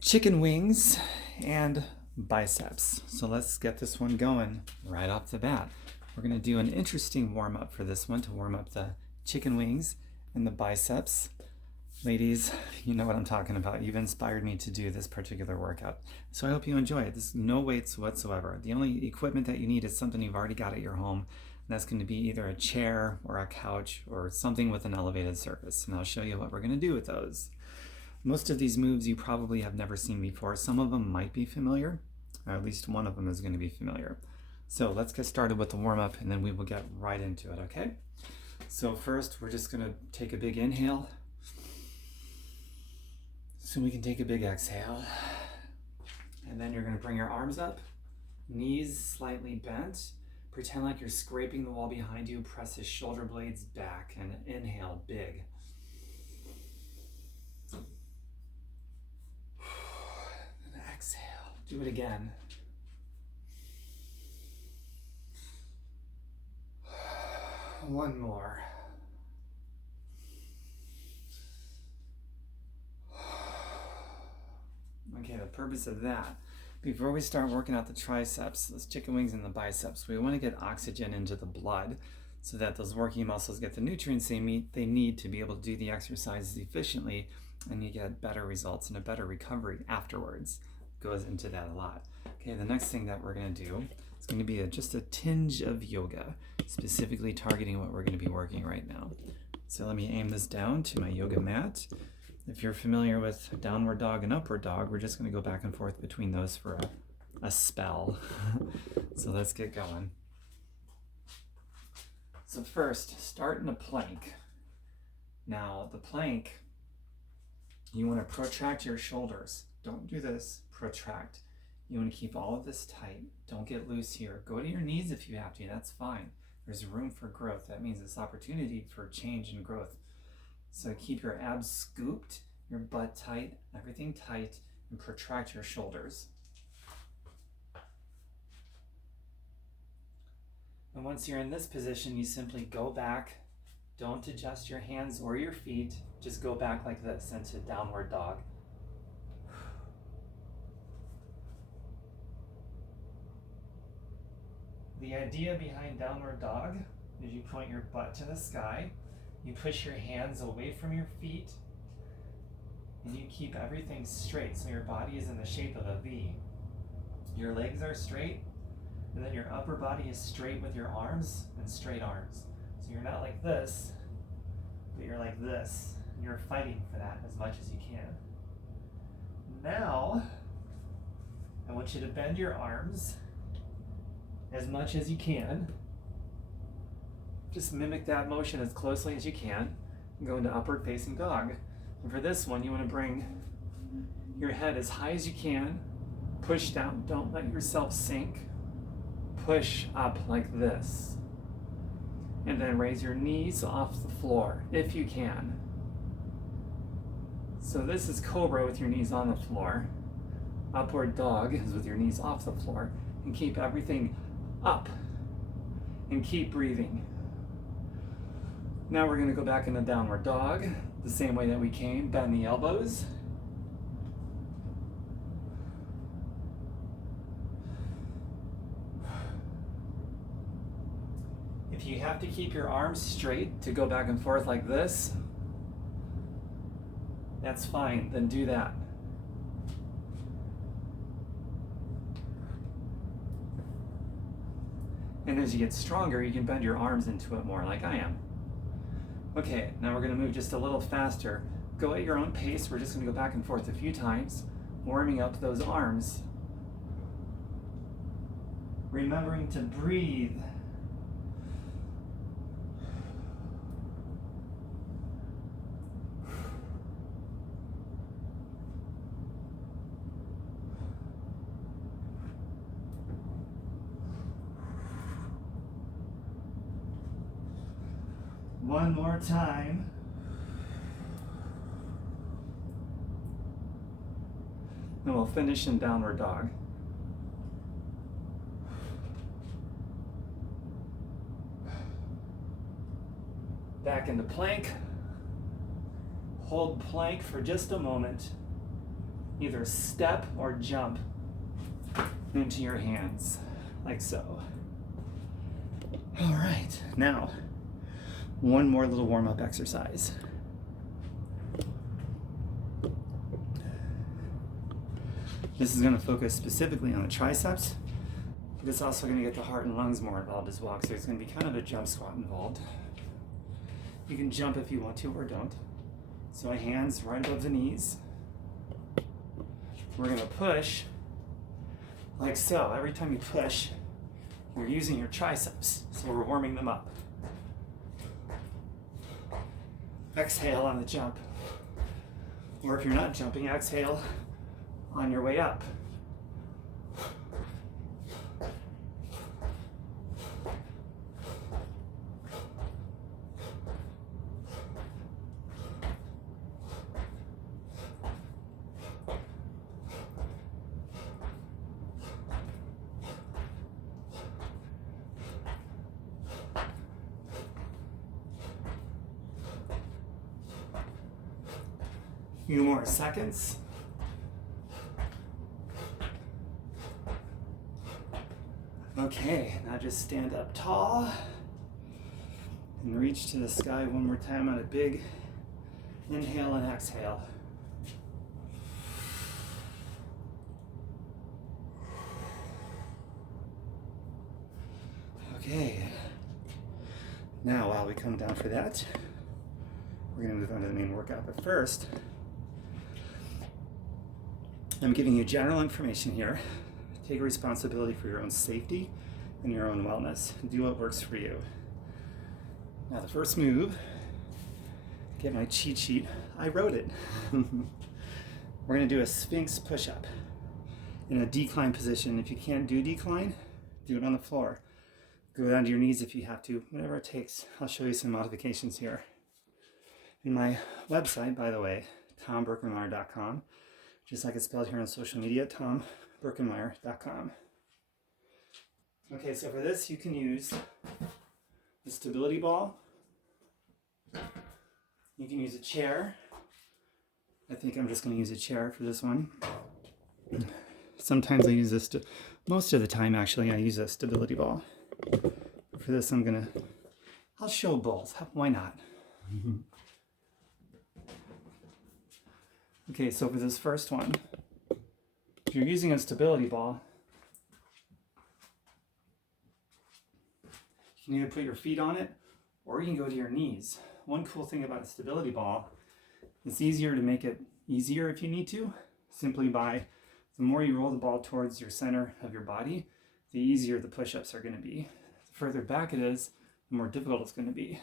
chicken wings and biceps. So let's get this one going right off the bat. We're going to do an interesting warm up for this one to warm up the chicken wings and the biceps. Ladies, you know what I'm talking about. You've inspired me to do this particular workout. So I hope you enjoy it. There's no weights whatsoever. The only equipment that you need is something you've already got at your home. And that's going to be either a chair or a couch or something with an elevated surface. And I'll show you what we're going to do with those. Most of these moves you probably have never seen before. Some of them might be familiar, or at least one of them is going to be familiar. So let's get started with the warm-up and then we will get right into it, okay? So first we're just going to take a big inhale. So we can take a big exhale. And then you're going to bring your arms up, knees slightly bent. Pretend like you're scraping the wall behind you. Press the shoulder blades back and inhale big. And exhale. Do it again. One more. Okay, the purpose of that, before we start working out the triceps, those chicken wings and the biceps, we want to get oxygen into the blood so that those working muscles get the nutrients they need to be able to do the exercises efficiently, and you get better results and a better recovery afterwards. Goes into that a lot. Okay, the next thing that we're going to do is going to be just a tinge of yoga, specifically targeting what we're going to be working right now. So let me aim this down to my yoga mat. If you're familiar with downward dog and upward dog, we're just going to go back and forth between those for a spell. So let's get going. So first, start in a plank. Now, the plank, you want to protract your shoulders. Don't do this, protract. You want to keep all of this tight. Don't get loose here. Go to your knees if you have to, that's fine. There's room for growth. That means it's opportunity for change and growth. So keep your abs scooped, your butt tight, everything tight, and protract your shoulders. And once you're in this position, you simply go back. Don't adjust your hands or your feet. Just go back like this into downward dog. The idea behind downward dog is you point your butt to the sky, you push your hands away from your feet, and you keep everything straight so your body is in the shape of a V. Your legs are straight, and then your upper body is straight with your arms and straight arms. So you're not like this, but you're like this, and you're fighting for that as much as you can. Now, I want you to bend your arms as much as you can. Just mimic that motion as closely as you can and go into upward facing dog. And for this one, you want to bring your head as high as you can, push down, don't let yourself sink, push up like this. And then raise your knees off the floor if you can. So this is cobra with your knees on the floor. Upward dog is with your knees off the floor. And keep everything up and keep breathing. Now we're going to go back into downward dog, the same way that we came. Bend the elbows. If you have to keep your arms straight to go back and forth like this, that's fine, then do that. And as you get stronger, you can bend your arms into it more like I am. Okay, now we're going to move just a little faster. Go at your own pace. We're just going to go back and forth a few times, warming up those arms. Remembering to breathe. One more time. And we'll finish in downward dog. Back into plank. Hold plank for just a moment. either step or jump into your hands, like so. All right, now, one more little warm-up exercise. This is going to focus specifically on the triceps, but it's also going to get the heart and lungs more involved as well, so there's going to be kind of a jump squat involved. You can jump if you want to or don't. So my hands right above the knees. We're going to push like so. Every time you push, you're using your triceps, so we're warming them up. Exhale on the jump. Or if you're not jumping, exhale on your way up. Few more seconds. Okay, now just stand up tall and reach to the sky one more time on a big inhale and exhale. Okay, now while we come down for that, we're going to move on to the main workout, but first, I'm giving you general information here. Take responsibility for your own safety and your own wellness. Do what works for you. Now the first move, get my cheat sheet. I wrote it. We're going to do a Sphinx push-up in a decline position. If you can't do decline, do it on the floor. Go down to your knees if you have to, whatever it takes. I'll show you some modifications here. In my website, by the way, tomberkenmeyer.com, just like it's spelled here on social media, tomberkenmeyer.com. Okay, so for this, you can use the stability ball. You can use a chair. I think I'm just going to use a chair for this one. Sometimes I use this, most of the time actually, I use a stability ball. For this, I'll show both. Why not? Okay, so for this first one, if you're using a stability ball, you can either put your feet on it or you can go to your knees. One cool thing about a stability ball, it's easier to make it easier if you need to, simply by the more you roll the ball towards your center of your body, the easier the push-ups are going to be. The further back it is, the more difficult it's going to be.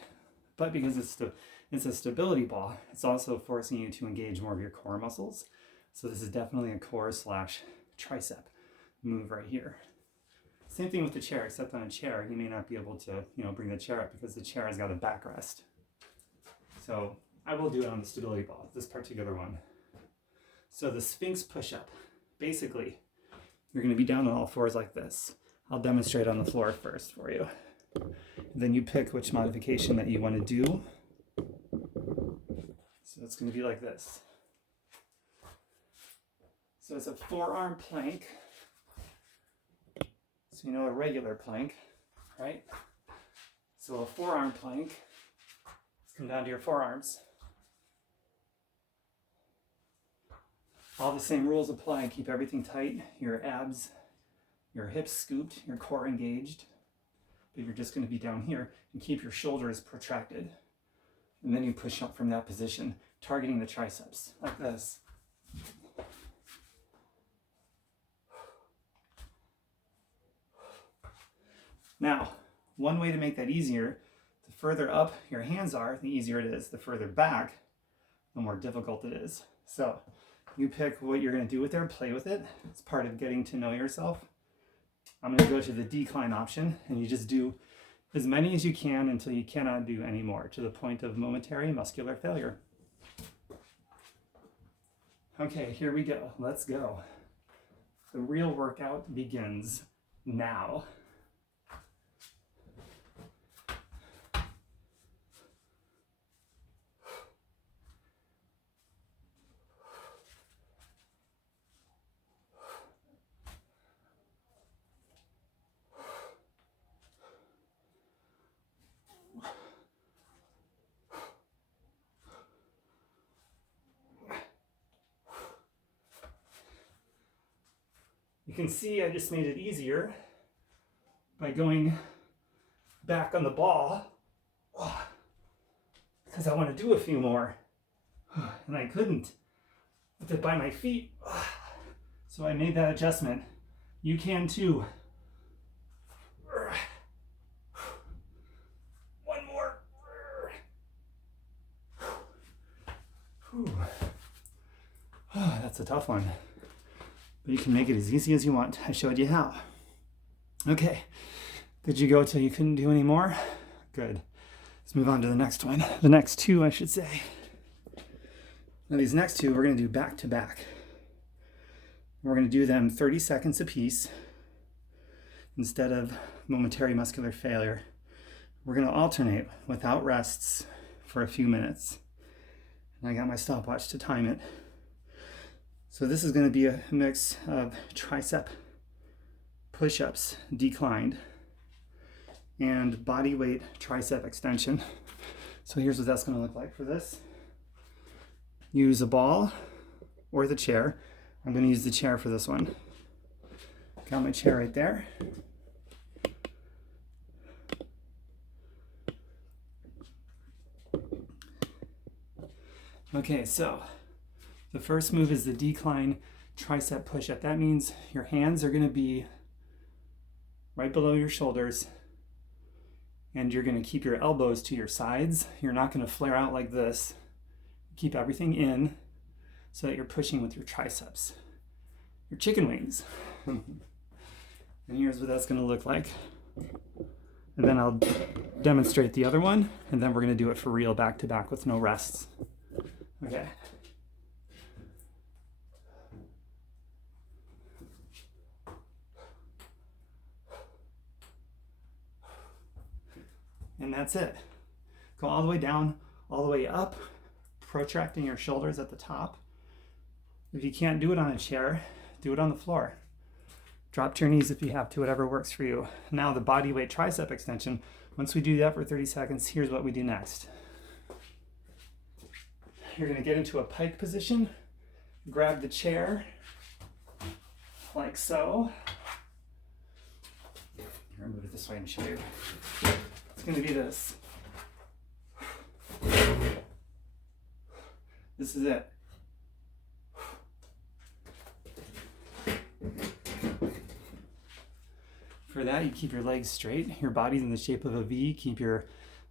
But because it's a stability ball, it's also forcing you to engage more of your core muscles. So this is definitely a core / tricep move right here. Same thing with the chair, except on a chair, you may not be able to, bring the chair up because the chair has got a backrest. So I will do it on the stability ball, this particular one. So the Sphinx push-up, basically, you're going to be down on all fours like this. I'll demonstrate on the floor first for you. Then you pick which modification that you want to do. So it's going to be like this. So it's a forearm plank. So a regular plank, right? So a forearm plank, let's come down to your forearms. All the same rules apply. Keep everything tight, your abs, your hips scooped, your core engaged. But you're just going to be down here and keep your shoulders protracted. And then you push up from that position, targeting the triceps, like this. Now, one way to make that easier, the further up your hands are, the easier it is. The further back, the more difficult it is. So you pick what you're going to do with it and play with it. It's part of getting to know yourself. I'm going to go to the decline option, and you just do as many as you can until you cannot do any more, to the point of momentary muscular failure. Okay, here we go. Let's go. The real workout begins now. You can see I just made it easier by going back on the ball because I want to do a few more and I couldn't with it by my feet. So I made that adjustment. You can too. One more. That's a tough one. But you can make it as easy as you want. I showed you how. Okay. Did you go till you couldn't do any more? Good. Let's move on to the next one. The next two, I should say. Now these next two, we're going to do back to back. We're going to do them 30 seconds apiece instead of momentary muscular failure. We're going to alternate without rests for a few minutes. And I got my stopwatch to time it. So this is going to be a mix of tricep push-ups declined and body weight tricep extension. So here's what that's going to look like for this. Use a ball or the chair. I'm going to use the chair for this one. Got my chair right there. Okay, so the first move is the decline tricep push-up. That means your hands are going to be right below your shoulders and you're going to keep your elbows to your sides. You're not going to flare out like this. Keep everything in so that you're pushing with your triceps, your chicken wings. And here's what that's going to look like. And then I'll demonstrate the other one, and then we're going to do it for real back to back with no rests. Okay. And that's it. Go all the way down, all the way up, protracting your shoulders at the top. If you can't do it on a chair, do it on the floor. Drop to your knees if you have to, whatever works for you. Now the body weight tricep extension. Once we do that for 30 seconds, here's what we do next. You're going to get into a pike position, grab the chair like so. I'm going to move it this way and show you. It's going to be this. This is it. For that, you keep your legs straight. Your body's in the shape of a V. Keep your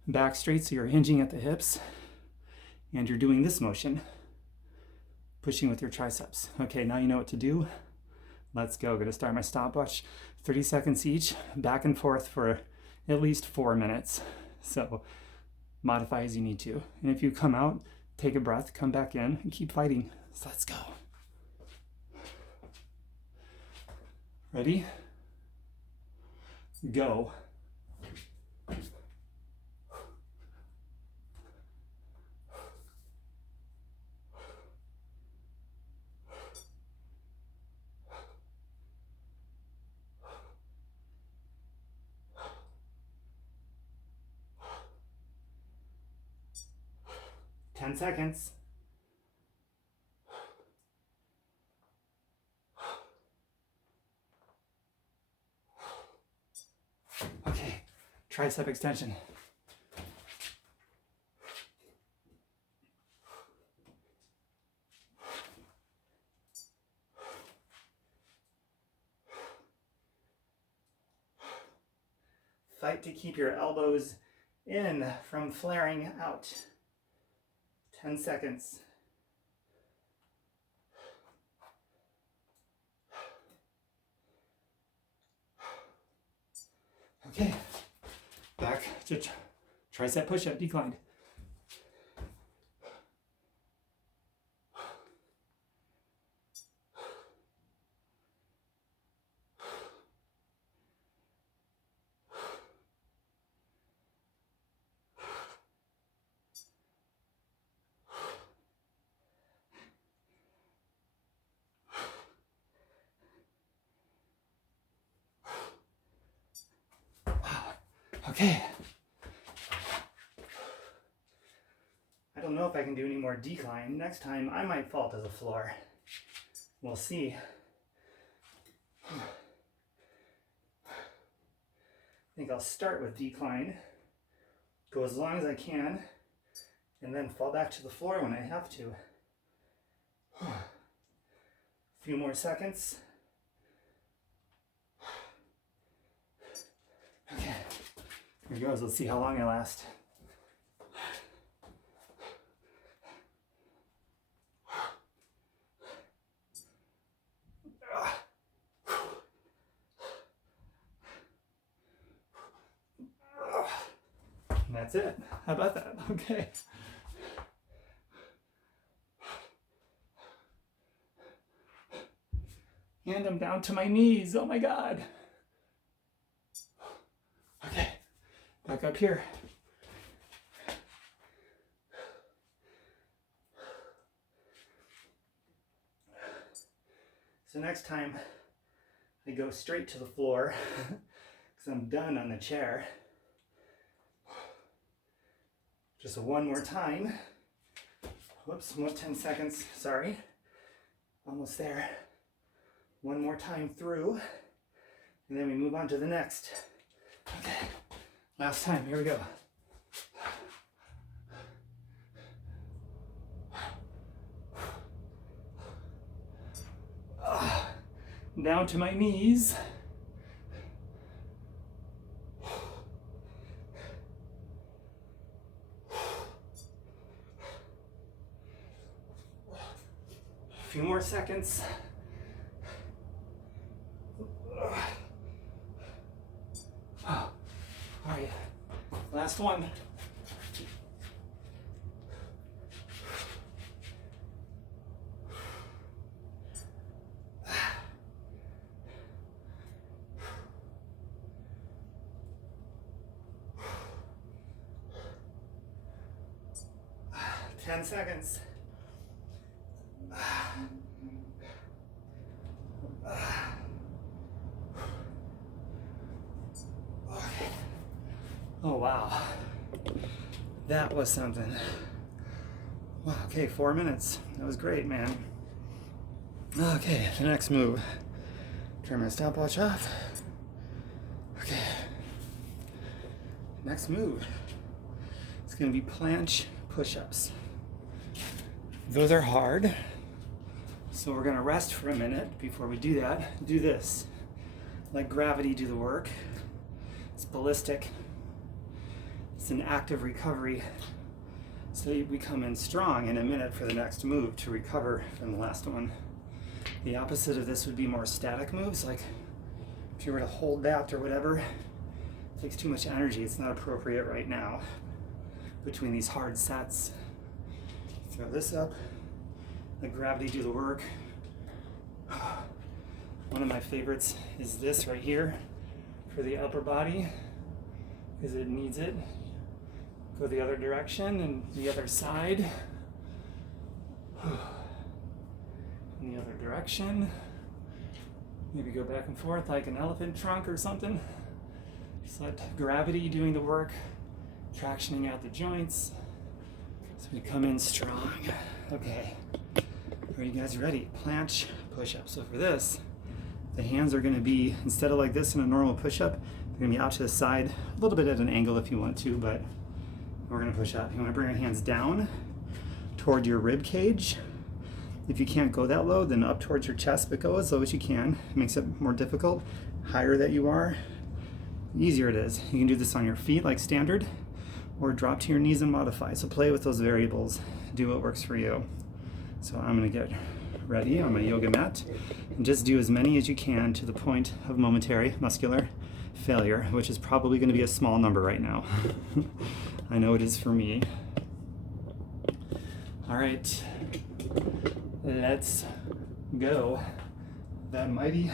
back straight so you're hinging at the hips. And you're doing this motion, pushing with your triceps. Okay, now you know what to do. Let's go. Gonna start my stopwatch. 30 seconds each, back and forth for at least 4 minutes. So modify as you need to. And if you come out, take a breath, come back in, and keep fighting. So let's go. Ready? Go. Ten seconds. Okay, tricep extension. Fight to keep your elbows in from flaring out. 10 seconds. Okay, back to tricep push-up declined. Okay. I don't know if I can do any more decline. Next time I might fall to the floor. We'll see. I think I'll start with decline, go as long as I can, and then fall back to the floor when I have to. A few more seconds. Okay, here goes. Let's see how long I last. And that's it. How about that? Okay. And I'm down to my knees. Oh my God. Okay, back up here. So next time I go straight to the floor because I'm done on the chair. Just one more time. Whoops, 10 seconds, sorry. Almost there. One more time through, and then we move on to the next. Okay, last time, here we go. Down to my knees. A few more seconds. All right, last one. Ten seconds. Oh wow, that was something. Wow, okay, 4 minutes. That was great, man. Okay, the next move. Turn my stopwatch off. Okay. Next move. It's gonna be planche push-ups. Those are hard, so we're gonna rest for a minute before we do that. Do this. Let gravity do the work. It's ballistic. It's an active recovery. So we come in strong in a minute for the next move to recover from the last one. The opposite of this would be more static moves, like if you were to hold that or whatever, it takes too much energy. It's not appropriate right now between these hard sets. Throw this up, let gravity do the work. One of my favorites is this right here for the upper body, because it needs it. Go the other direction and the other side. In the other direction. Maybe go back and forth like an elephant trunk or something. Just let gravity doing the work, tractioning out the joints. So we come in strong. Okay, are you guys ready? Planche push-up. So for this, the hands are gonna be, instead of like this in a normal push-up, they're gonna be out to the side, a little bit at an angle if you want to, but we're gonna push up. You wanna bring your hands down toward your rib cage. If you can't go that low, then up towards your chest, but go as low as you can. It makes it more difficult. Higher that you are, the easier it is. You can do this on your feet like standard, or drop to your knees and modify. So play with those variables. Do what works for you. So I'm gonna get ready on my yoga mat and just do as many as you can to the point of momentary muscular failure, which is probably gonna be a small number right now. I know it is for me. All right, let's go. That mighty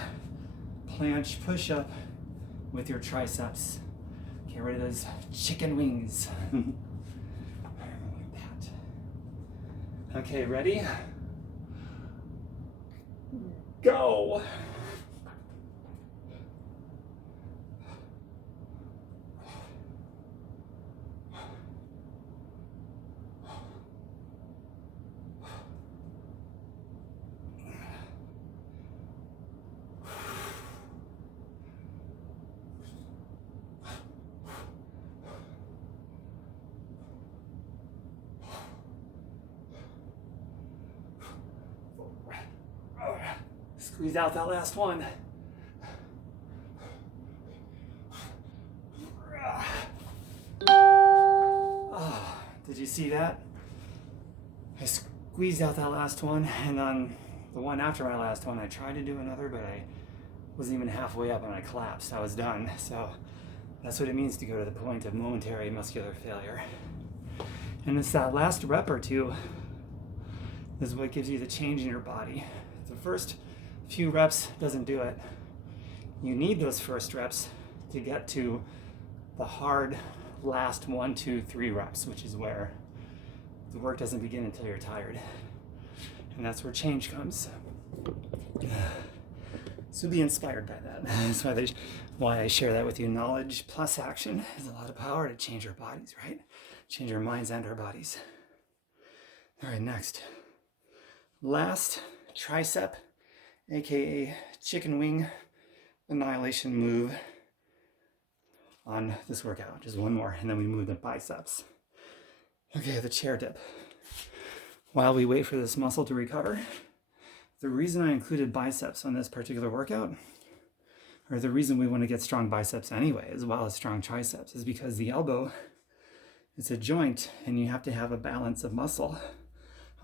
planche push-up with your triceps. Get rid of those chicken wings. Like that. Okay, ready? Go! Squeeze out that last one. Oh, did you see that? I squeezed out that last one, and on the one after my last one, I tried to do another, but I wasn't even halfway up and I collapsed. I was done. So that's what it means to go to the point of momentary muscular failure. And it's that last rep or two is what gives you the change in your body. The first few reps doesn't do it. You need those first reps to get to the hard last 1, 2, 3 reps, which is where the work doesn't begin until you're tired. And that's where change comes. So be inspired by that. That's why I share that with you. Knowledge plus action is a lot of power to change our bodies, right? Change our minds and our bodies. All right, next. Last tricep, aka chicken wing annihilation move on this workout. Just one more, and then we move to biceps. Okay, the chair dip. While we wait for this muscle to recover, the reason I included biceps on this particular workout, or the reason we want to get strong biceps anyway, as well as strong triceps, is because the elbow is a joint and you have to have a balance of muscle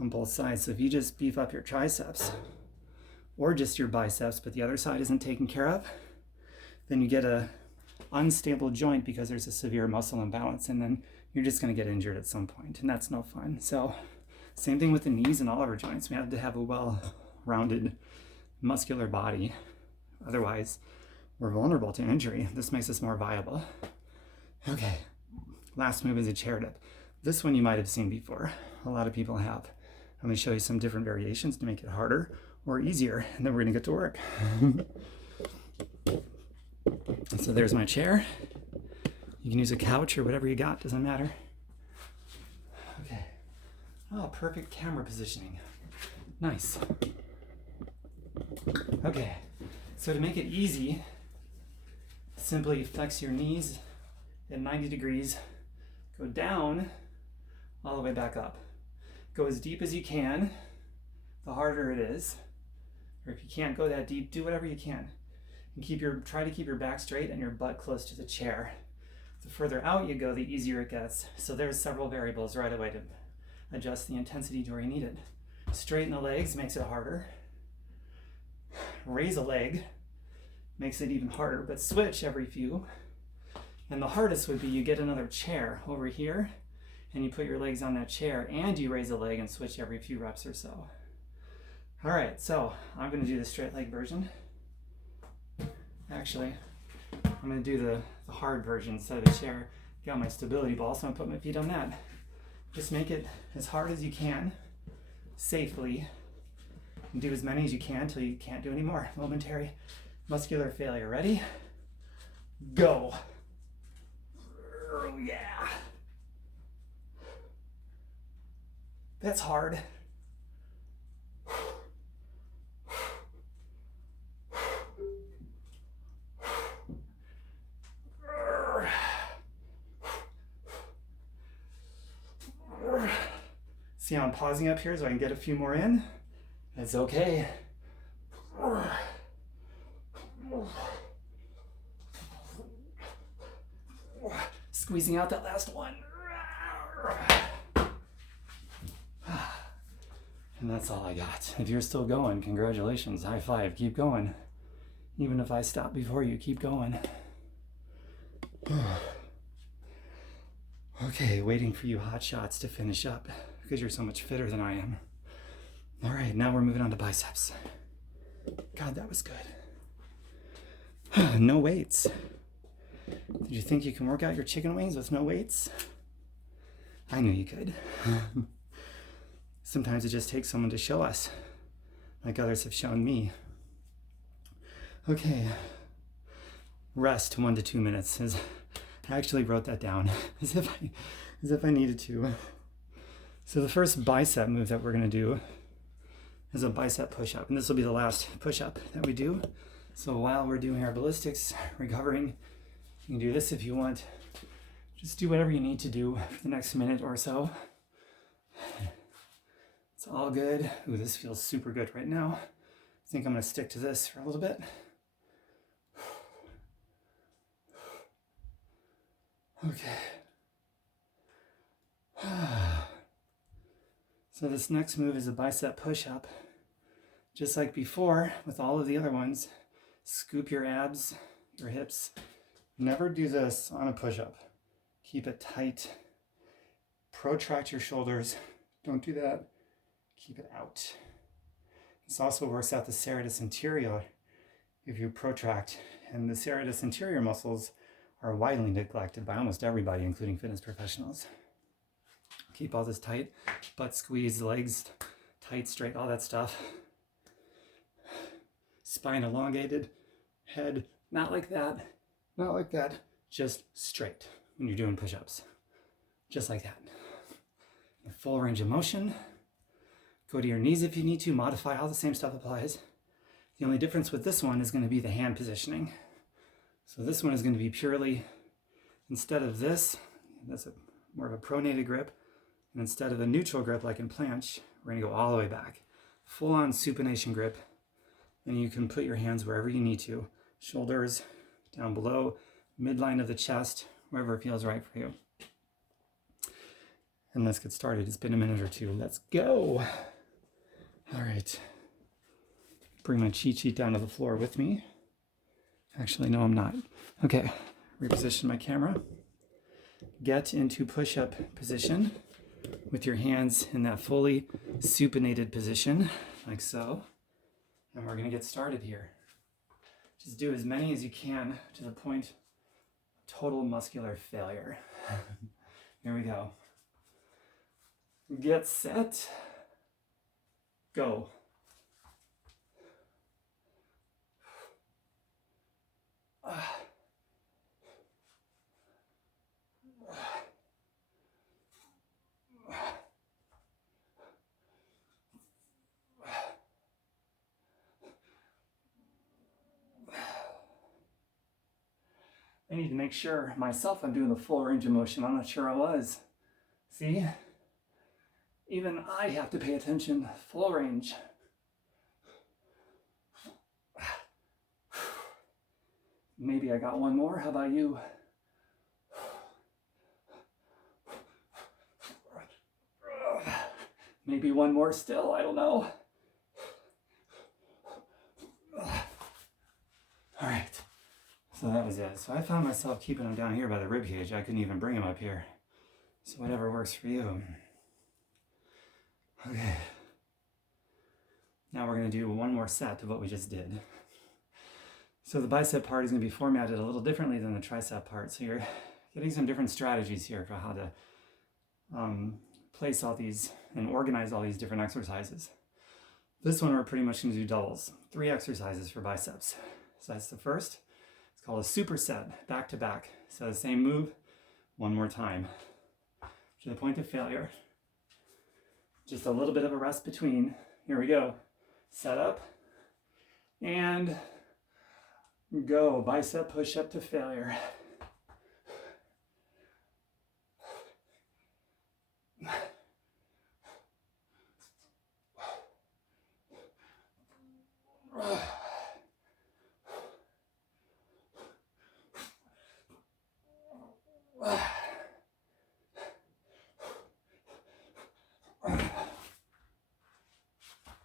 on both sides. So if you just beef up your triceps or just your biceps, but the other side isn't taken care of, then you get a unstable joint because there's a severe muscle imbalance, and then you're just going to get injured at some point, and that's no fun. So same thing with the knees and all of our joints. We have to have a well-rounded muscular body. Otherwise, we're vulnerable to injury. This makes us more viable. Okay, last move is a chair dip. This one you might have seen before. A lot of people have. I'm going to show you some different variations to make it harder or easier, and then we're going to get to work. So there's my chair. You can use a couch or whatever you got, doesn't matter. Okay. Oh, perfect camera positioning. Nice. Okay, so to make it easy, simply flex your knees at 90 degrees, go down, all the way back up. Go as deep as you can, the harder it is. Or if you can't go that deep, do whatever you can. And try to keep your back straight and your butt close to the chair. The further out you go, the easier it gets. So there's several variables right away to adjust the intensity to where you need it. Straighten the legs makes it harder. Raise a leg makes it even harder, but switch every few. And the hardest would be you get another chair over here and you put your legs on that chair and you raise a leg and switch every few reps or so. All right, so I'm going to do the straight leg version. Actually, I'm going to do the hard version instead of the chair. Got my stability ball, so I'm going to put my feet on that. Just make it as hard as you can, safely, and do as many as you can until you can't do any more. Momentary muscular failure. Ready? Go. Oh, yeah. That's hard. See how I'm pausing up here so I can get a few more in? That's okay. Squeezing out that last one. And that's all I got. If you're still going, congratulations. High five. Keep going. Even if I stop before you, keep going. Okay, waiting for you hot shots to finish up because you're so much fitter than I am. All right, now we're moving on to biceps. God, that was good. No weights. Did you think you can work out your chicken wings with no weights? I knew you could. Sometimes it just takes someone to show us, like others have shown me. Okay, rest 1 to 2 minutes. I actually wrote that down as if I needed to. So the first bicep move that we're going to do is a bicep push-up, and this will be the last push-up that we do. So while we're doing our ballistics, recovering, you can do this if you want. Just do whatever you need to do for the next minute or so. It's all good. Ooh, this feels super good right now. think I'm going to stick to this for a little bit. Okay. So this next move is a bicep push-up. Just like before with all of the other ones, scoop your abs, your hips. Never do this on a push-up. Keep it tight. Protract your shoulders. Don't do that. Keep it out. This also works out the serratus anterior if you protract. And the serratus anterior muscles are widely neglected by almost everybody, including fitness professionals. Keep all this tight. Butt squeeze, legs tight, straight, all that stuff. Spine elongated. Head not like that. Not like that. Just straight when you're doing push-ups. Just like that. A full range of motion. Go to your knees if you need to. Modify. All the same stuff applies. The only difference with this one is going to be the hand positioning. So this one is going to be purely, instead of this, that's more of a pronated grip. And instead of a neutral grip like in planche, we're going to go all the way back. Full on supination grip. And you can put your hands wherever you need to. Shoulders down below, midline of the chest, wherever it feels right for you. And let's get started. It's been a minute or two. Let's go. All right. Bring my cheat sheet down to the floor with me. Actually, no, I'm not. Okay. Reposition my camera. Get into push-up position with your hands in that fully supinated position, like so. And we're going to get started here. Just do as many as you can to the point of total muscular failure. Here we go. Get set. Go. I need to make sure myself I'm doing the full range of motion. I'm not sure I was. See? Even I have to pay attention. Full range. Maybe I got one more. How about you? Maybe one more still. I don't know. All right. So that was it. So I found myself keeping them down here by the rib cage. I couldn't even bring them up here. So whatever works for you. Okay. Now we're going to do one more set of what we just did. So the bicep part is going to be formatted a little differently than the tricep part. So you're getting some different strategies here for how to place all these and organize all these different exercises. This one we're pretty much going to do doubles. 3 exercises for biceps. So that's the first. It's called a superset, back to back. So the same move, one more time. To the point of failure. Just a little bit of a rest between. Here we go. Set up. And go. Bicep push up to failure.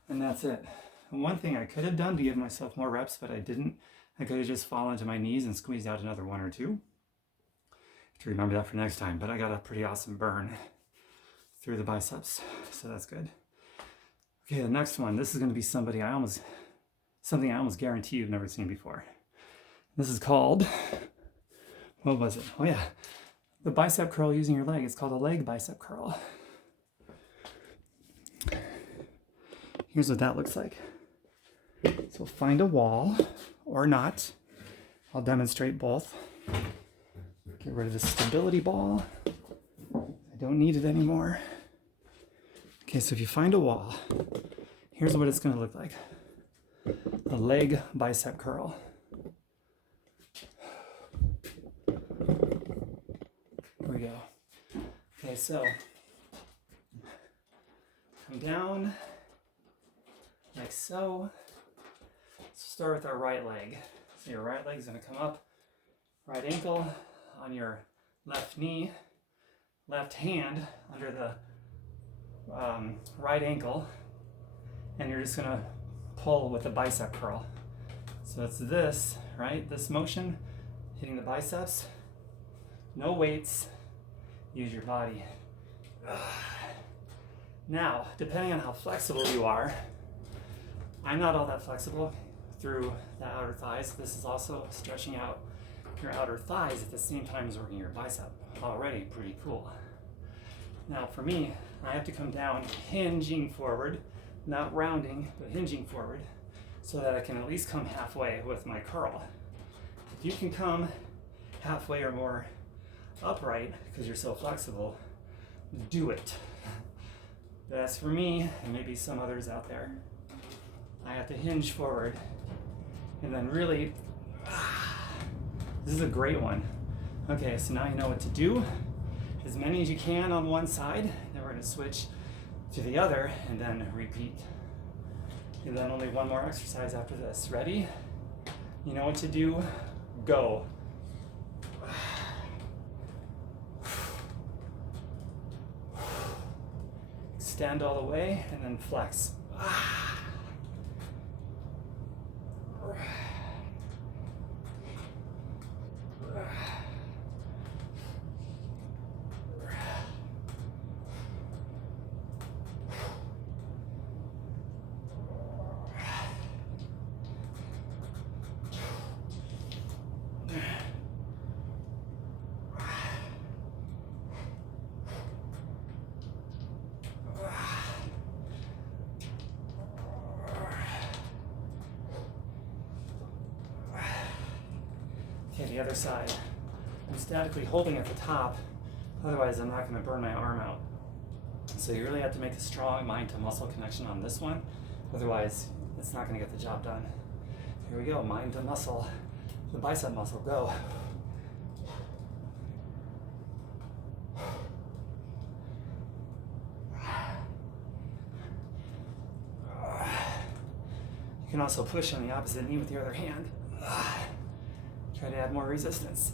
And that's it. And one thing I could have done to give myself more reps, but I didn't. I could have just fallen to my knees and squeezed out another 1 or 2. To remember that for next time. But I got a pretty awesome burn through the biceps, so that's good. Okay, the next one. This is going to be something I almost guarantee you've never seen before. This is called, what was it? Oh yeah, the bicep curl using your leg. It's called a leg bicep curl. Here's what that looks like. So find a wall or not. I'll demonstrate both. Get rid of the stability ball. I don't need it anymore. Okay, so if you find a wall, here's what it's going to look like. A leg bicep curl. Here we go. Okay, so come down like so. So start with our right leg. So your right leg is going to come up, right ankle on your left knee, left hand under the right ankle, and you're just going to pull with the bicep curl. So it's this, right? This motion, hitting the biceps. No weights. Use your body. Now, depending on how flexible you are, I'm not all that flexible through the outer thighs. This is also stretching out your outer thighs at the same time as working your bicep. Already pretty cool. Now for me, I have to come down hinging forward, not rounding, but hinging forward, so that I can at least come halfway with my curl. If you can come halfway or more upright because you're so flexible, do it. That's for me and maybe some others out there. I have to hinge forward and then really, this is a great one. Okay, so now you know what to do. As many as you can on one side, then we're going to switch to the other and then repeat. And then only one more exercise after this. Ready? You know what to do? Go. Extend all the way and then flex. Okay, the other side. I'm statically holding at the top, otherwise I'm not going to burn my arm out. So you really have to make a strong mind to muscle connection on this one, otherwise it's not going to get the job done. Here we go, mind to muscle, the bicep muscle, go. You can also push on the opposite knee with your other hand. Try to add more resistance.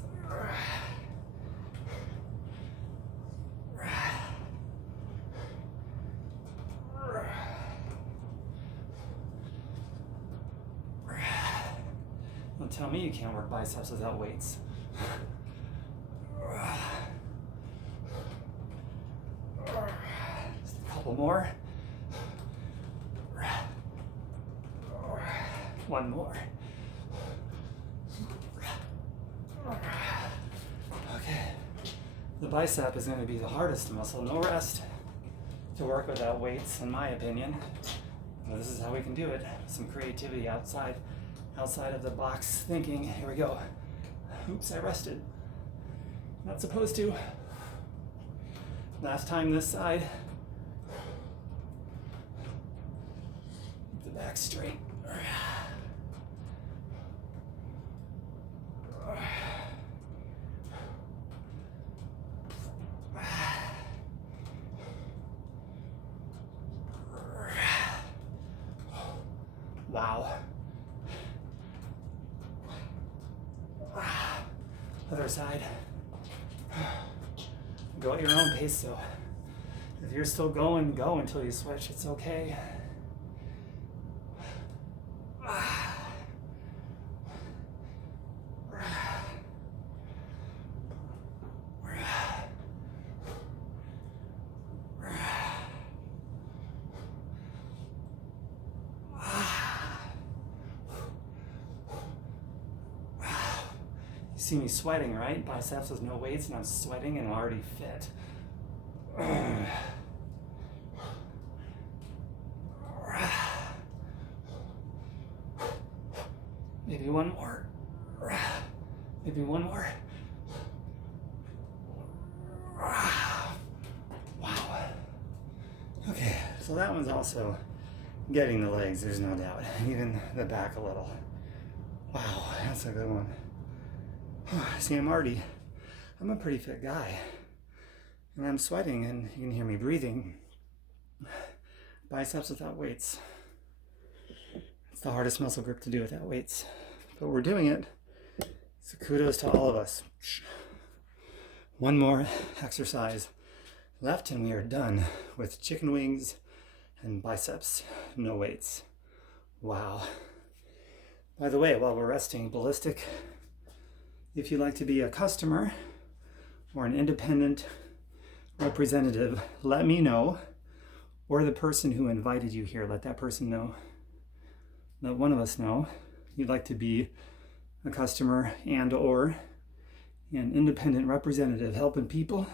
Don't tell me you can't work biceps without weights. Just a couple more. One more. Okay. The bicep is going to be the hardest muscle. No rest to work without weights, in my opinion. Well, this is how we can do it. Some creativity outside of the box thinking. Here we go. Oops, I rested. Not supposed to. Last time this side. Keep the back straight. Wow. Other side. Go at your own pace, so if you're still going, go until you switch. It's okay. See me sweating, right? Biceps with no weights, and I'm sweating and I'm already fit. Maybe one more. Maybe one more. Wow. Okay, so that one's also getting the legs, there's no doubt. Even the back a little. Wow, that's a good one. See, I'm a pretty fit guy, and I'm sweating, and you can hear me breathing. Biceps without weights. It's the hardest muscle grip to do without weights, but we're doing it. So kudos to all of us. One more exercise left and we are done with chicken wings and biceps, no weights. Wow. By the way, while we're resting, ballistic, if you'd like to be a customer or an independent representative, let me know, or the person who invited you here, let that person know. Let one of us know you'd like to be a customer and or an independent representative helping people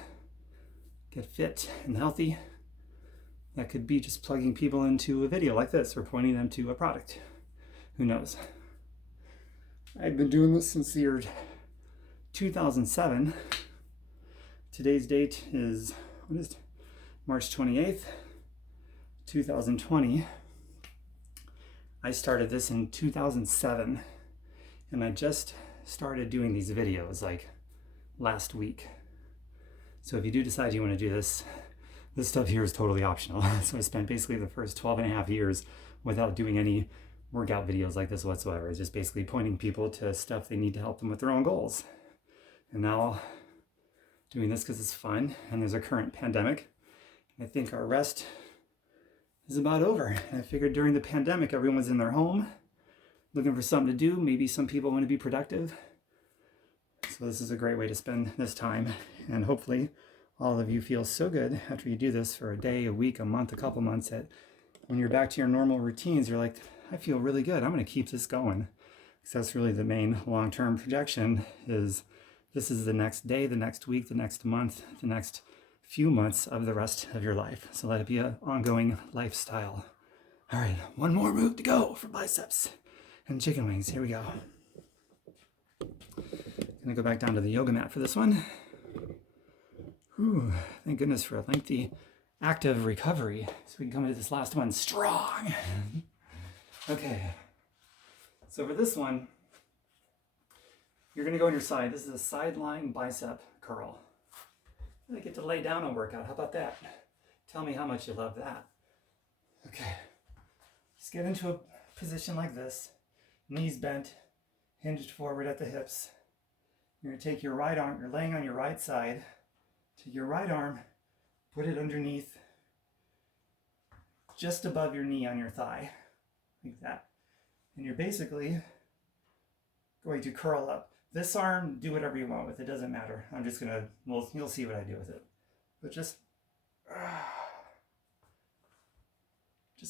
get fit and healthy. That could be just plugging people into a video like this or pointing them to a product. Who knows? I've been doing this since the year 2007. Today's date is, what is it? March 28th, 2020. I started this in 2007 and I just started doing these videos like last week. So if you do decide you want to do this stuff here is totally optional. So I spent basically the first 12 and a half years without doing any workout videos like this whatsoever. It's just basically pointing people to stuff they need to help them with their own goals. And now doing this because it's fun and there's a current pandemic. I think our rest is about over. And I figured during the pandemic, everyone was in their home looking for something to do. Maybe some people want to be productive. So this is a great way to spend this time. And hopefully all of you feel so good after you do this for a day, a week, a month, a couple months that when you're back to your normal routines, you're like, I feel really good. I'm going to keep this going. So that's really the main long-term projection is this is the next day, the next week, the next month, the next few months of the rest of your life. So let it be an ongoing lifestyle. All right, one more move to go for biceps and chicken wings. Here we go. Gonna go back down to the yoga mat for this one. Whew, thank goodness for a lengthy active recovery. So we can come into this last one strong. Okay, so for this one, you're gonna go on your side. This is a sideline bicep curl. I get to lay down and work out. How about that? Tell me how much you love that. Okay, just get into a position like this. Knees bent, hinged forward at the hips. You're gonna take your right arm, you're laying on your right side. Take your right arm, put it underneath, just above your knee on your thigh, like that. And you're basically going to curl up. This arm, do whatever you want with it, doesn't matter. I'm just gonna, well, you'll see what I do with it. But just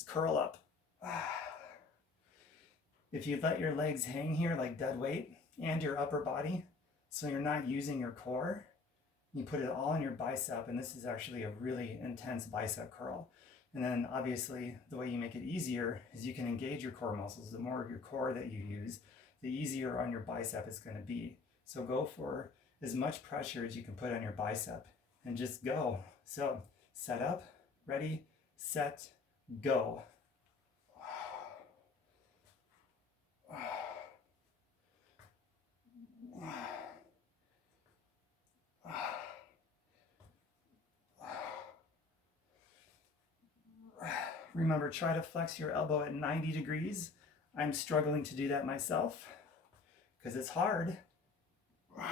curl up. If you let your legs hang here like dead weight and your upper body, so you're not using your core, you put it all in your bicep, and this is actually a really intense bicep curl. And then obviously the way you make it easier is you can engage your core muscles. The more of your core that you use, the easier on your bicep it's going to be. So go for as much pressure as you can put on your bicep and just go. So set up, ready, set, go. Remember, try to flex your elbow at 90 degrees. I'm struggling to do that myself because it's hard. I'm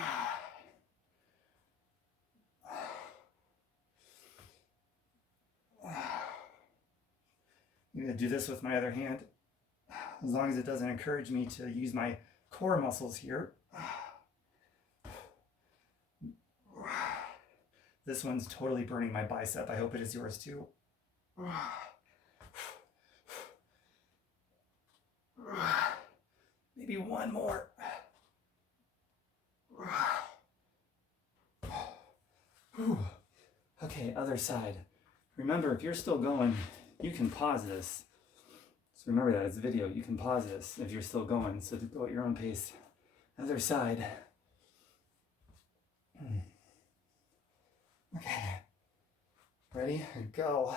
going to do this with my other hand, as long as it doesn't encourage me to use my core muscles here. This one's totally burning my bicep. I hope it is yours too. Maybe one more. Okay, other side. Remember, if you're still going, you can pause this. So remember that, it's a video. You can pause this if you're still going, so to go at your own pace. Other side. Okay. Ready? Go.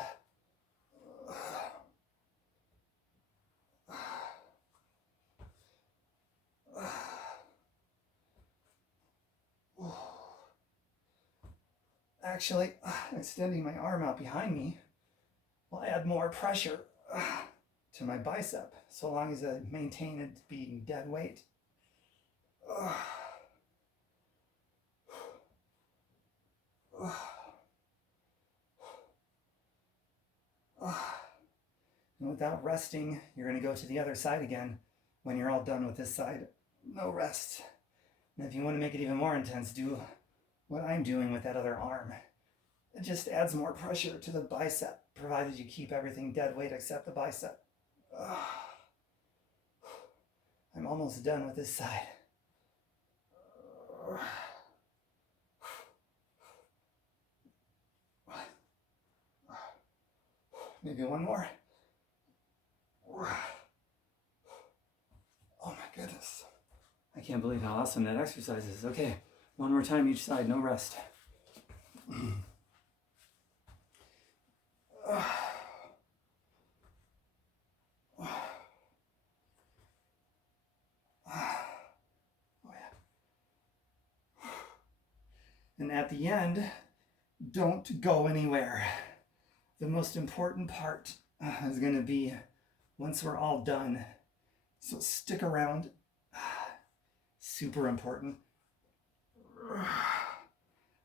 Actually, extending my arm out behind me will add more pressure to my bicep, so long as I maintain it being dead weight. And without resting, you're going to go to the other side again when you're all done with this side. No rest. And if you want to make it even more intense, do what I'm doing with that other arm. It just adds more pressure to the bicep, provided you keep everything dead weight except the bicep. I'm almost done with this side. Maybe one more. Oh my goodness. I can't believe how awesome that exercise is. Okay, one more time each side, no rest. And at the end, don't go anywhere. The most important part is going to be once we're all done. So stick around. Super important.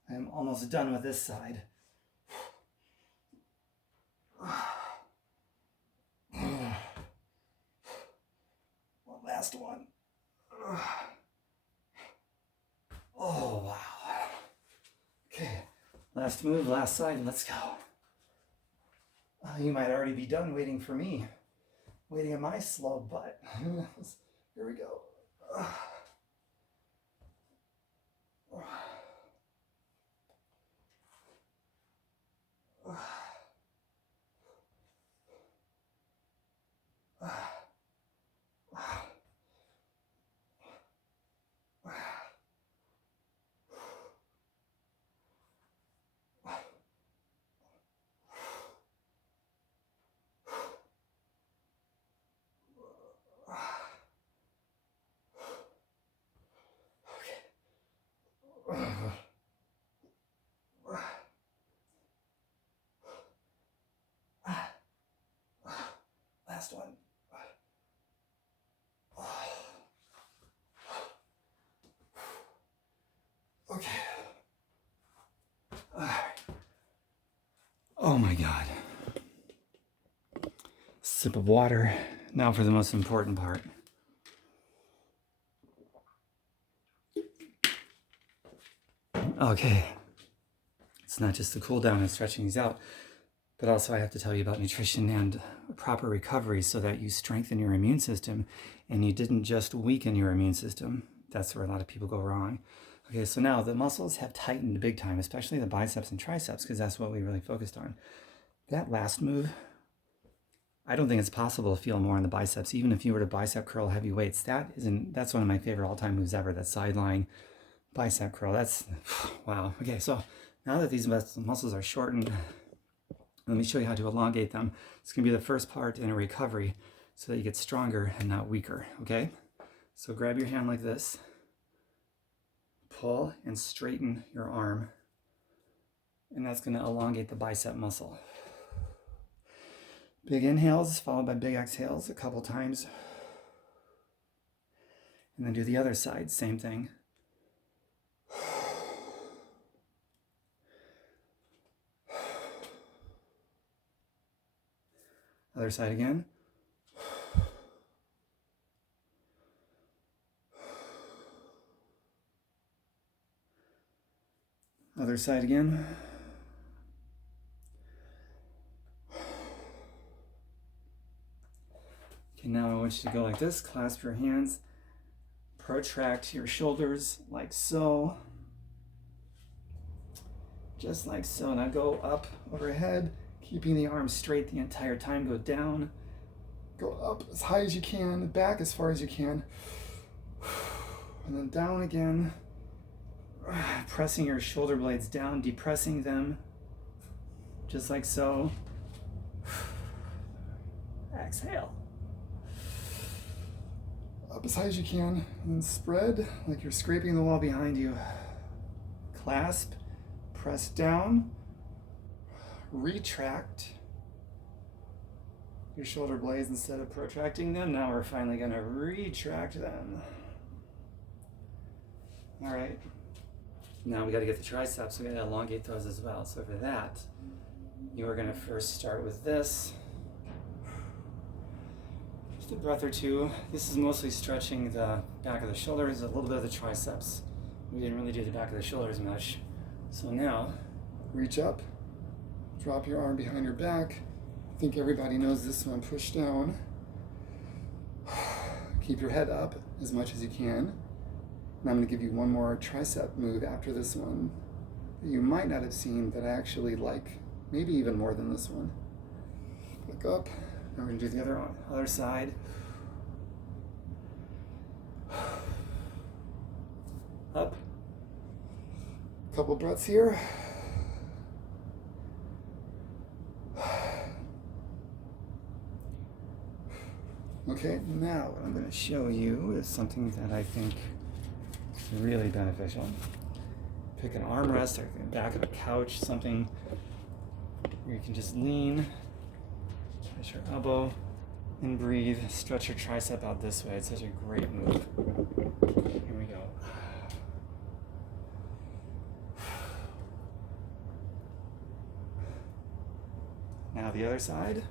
I'm almost done with this side. One last one. Oh, wow. Okay, last move, last side, let's go. You might already be done waiting for me, waiting on my slow butt. Here we go. Last one. Okay. All right. Oh my God. Sip of water. Now for the most important part. Okay. It's not just the cool down and stretching these out, but also I have to tell you about nutrition and proper recovery so that you strengthen your immune system and you didn't just weaken your immune system. That's where a lot of people go wrong. Okay, so now the muscles have tightened big time, especially the biceps and triceps, because that's what we really focused on. That last move, I don't think it's possible to feel more on the biceps, even if you were to bicep curl heavy weights. That's one of my favorite all-time moves ever, that sideline bicep curl. That's, wow. Okay, so now that these muscles are shortened, let me show you how to elongate them. It's going to be the first part in a recovery so that you get stronger and not weaker, okay? So grab your hand like this. Pull and straighten your arm. And that's going to elongate the bicep muscle. Big inhales followed by big exhales a couple times. And then do the other side, same thing. Other side again. Other side again. Okay, now I want you to go like this. Clasp your hands. Protract your shoulders like so. Just like so. Now go up overhead, keeping the arms straight the entire time. Go down. Go up as high as you can. Back as far as you can. And then down again. Pressing your shoulder blades down, depressing them. Just like so. Exhale. Up as high as you can. And then spread like you're scraping the wall behind you. Clasp. Press down. Retract. your shoulder blades instead of protracting them. Now we're finally going to retract them. All right. Now we got to get the triceps. We got to elongate those as well. So for that, you are going to first start with this. Just a breath or two. This is mostly stretching the back of the shoulders, a little bit of the triceps. We didn't really do the back of the shoulders much. So now, reach up, drop your arm behind your back. I think everybody knows this one. Push down. Keep your head up as much as you can. And I'm going to give you one more tricep move after this one that you might not have seen, but I actually like, maybe even more than this one. Look up. Now we're going to do the other side. Up. Couple breaths here. Okay, now what I'm going to show you is something that I think is really beneficial. Pick an armrest or the back of a couch, something where you can just lean, touch your elbow, and breathe. Stretch your tricep out this way. It's such a great move. Here we go. Now the other side.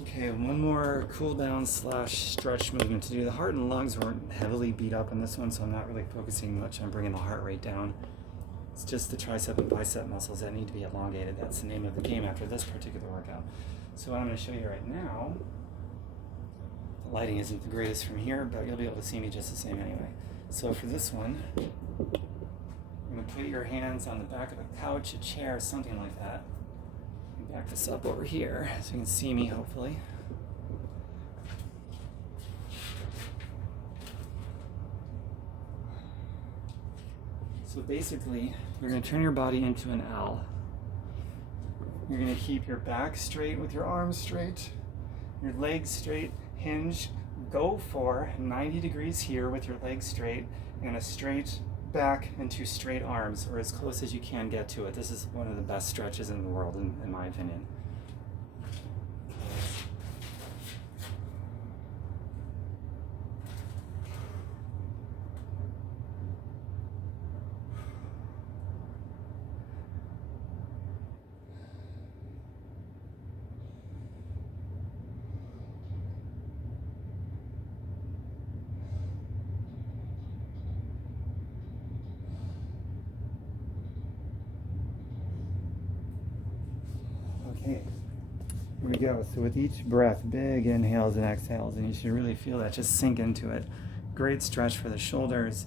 Okay, one more cool down / stretch movement to do. The heart and lungs weren't heavily beat up on this one, so I'm not really focusing much on bringing the heart rate down. It's just the tricep and bicep muscles that need to be elongated. That's the name of the game after this particular workout. So what I'm going to show you right now, the lighting isn't the greatest from here, but you'll be able to see me just the same anyway. So for this one, you're going to put your hands on the back of a couch, a chair, something like that. Back this up over here so you can see me, hopefully. So basically, you're going to turn your body into an L. You're going to keep your back straight with your arms straight, your legs straight, hinge, go for 90 degrees here with your legs straight, and a straight back into straight arms, or as close as you can get to it. This is one of the best stretches in the world, in my opinion. Okay, here we go. So with each breath, big inhales and exhales, and you should really feel that just sink into it. Great stretch for the shoulders,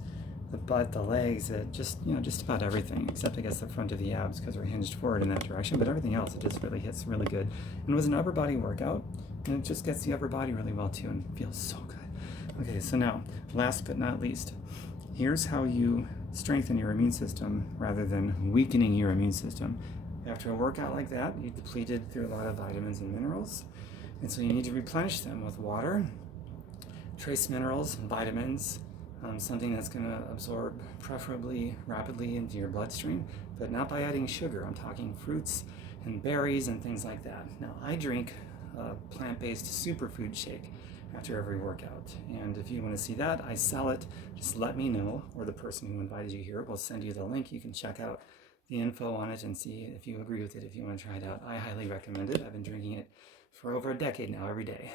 the butt, the legs, just about everything, except I guess the front of the abs because we're hinged forward in that direction, but everything else, it just really hits really good. And it was an upper body workout, and it just gets the upper body really well too, and feels so good. Okay, so now, last but not least, here's how you strengthen your immune system rather than weakening your immune system. After a workout like that, you depleted through a lot of vitamins and minerals, and so you need to replenish them with water, trace minerals, vitamins, something that's going to absorb preferably rapidly into your bloodstream, but not by adding sugar. I'm talking fruits and berries and things like that. Now, I drink a plant-based superfood shake after every workout, and if you want to see that, I sell it. Just let me know, or the person who invited you here will send you the link. You can check out the info on it and see if you agree with it, if you want to try it out. I highly recommend it. I've been drinking it for over a decade now, every day.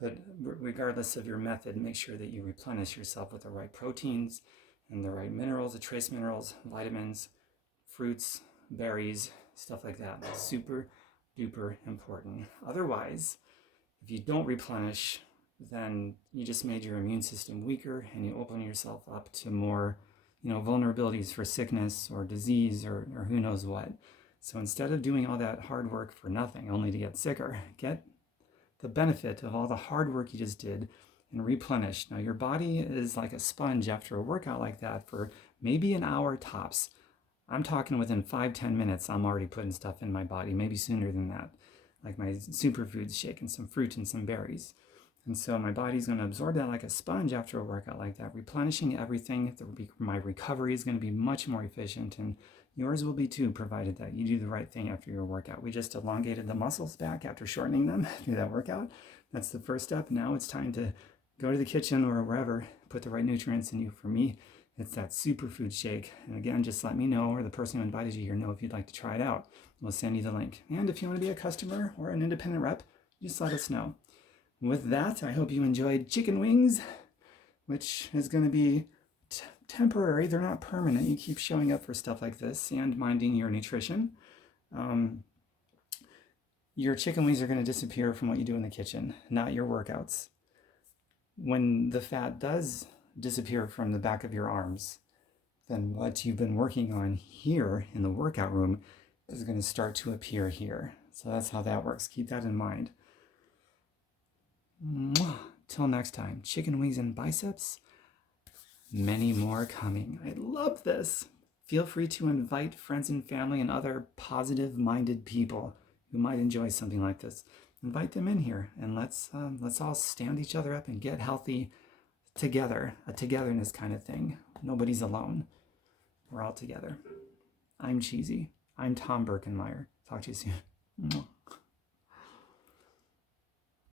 But regardless of your method, make sure that you replenish yourself with the right proteins and the right minerals, the trace minerals, vitamins, fruits, berries, stuff like that. That's super duper important. Otherwise, if you don't replenish, then you just made your immune system weaker and you open yourself up to more vulnerabilities for sickness or disease or who knows what. So instead of doing all that hard work for nothing, only to get sicker, get the benefit of all the hard work you just did and replenish. Now your body is like a sponge after a workout like that for maybe an hour tops. I'm talking within 5-10 minutes, I'm already putting stuff in my body, maybe sooner than that, like my superfoods shake and some fruit and some berries. And so my body's going to absorb that like a sponge after a workout like that, replenishing everything. My recovery is going to be much more efficient, and yours will be too, provided that you do the right thing after your workout. We just elongated the muscles back after shortening them through that workout. That's the first step. Now it's time to go to the kitchen or wherever, put the right nutrients in you. For me, it's that superfood shake. And again, just let me know, or the person who invited you here know, if you'd like to try it out. We'll send you the link. And if you want to be a customer or an independent rep, just let us know. With that, I hope you enjoyed chicken wings, which is going to be temporary. They're not permanent. You keep showing up for stuff like this and minding your nutrition. Your chicken wings are going to disappear from what you do in the kitchen, not your workouts. When the fat does disappear from the back of your arms, then what you've been working on here in the workout room is going to start to appear here. So that's how that works. Keep that in mind. Till next time, chicken wings and biceps, many more coming. I love this. Feel free to invite friends and family and other positive-minded people who might enjoy something like this. Invite them in here, and let's all stand each other up and get healthy together. A togetherness kind of thing. Nobody's alone. We're all together. I'm Cheesy. I'm Tom Birkenmeyer. Talk to you soon.